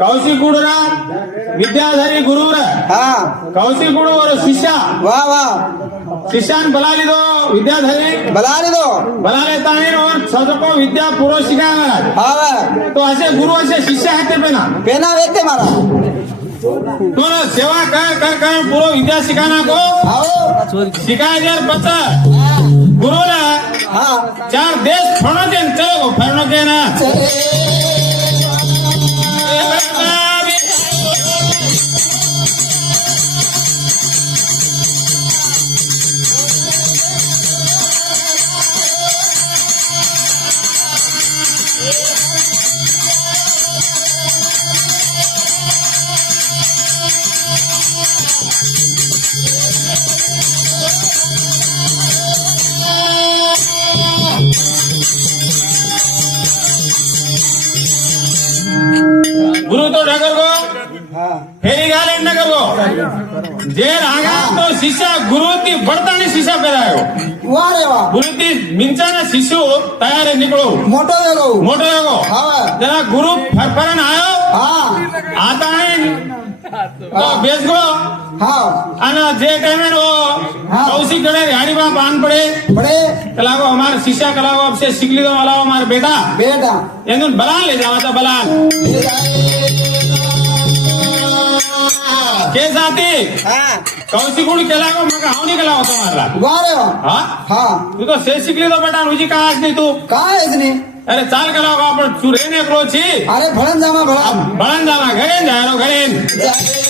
कौशिक विद्याधरी गुरु कौशिक और शिष्य वाह वाह शिष्यान बला लीधो विद्याधरी बला लीधो बला लेता नहीं और सबको विद्या पूर्व शिकायत हाँ तो ऐसे गुरु ऐसे शिष्य हाथे पेना पेना वेते मारा तो सेवा कर पूर्व विद्या सिखाना को सिखाए यार बच्चा गुरु ने हाँ 4 देश फड़ो के चलो फड़ो के ना गुरु तो नगर को फेरी गाले नगर को जेर आगा तो शिष्य गुरु ती बढ़ता नहीं शिष्य पेरायो वाह रे वाह गुरु ती मिंचा ना शिष्य तैयार निकलो मोटो वेगो हाँ जरा गुरु फरफरन आयो हाँ आता है तो बेच गो हाँ अना जे टाइम में वो कौशिक गणे हरी बाप बांध पड़े बड़े कलागो हमारे शिष्य कलागो अब से सीख लीधो वाला हमारे बेटा ये बलान ले जावा था बलान के साथी कौशिक गुण केलागो मका हाउ नहीं केलागो तुम्हारा वाह रे वाह हाँ हाँ तू तो से सीख लीधो बेटा रुचि कहा आज नहीं तू कहा है इसने अरे चाल कलागो आपण चुरे ने क्रोची अरे भड़न जामा बळन जावा घरे जायरो घरे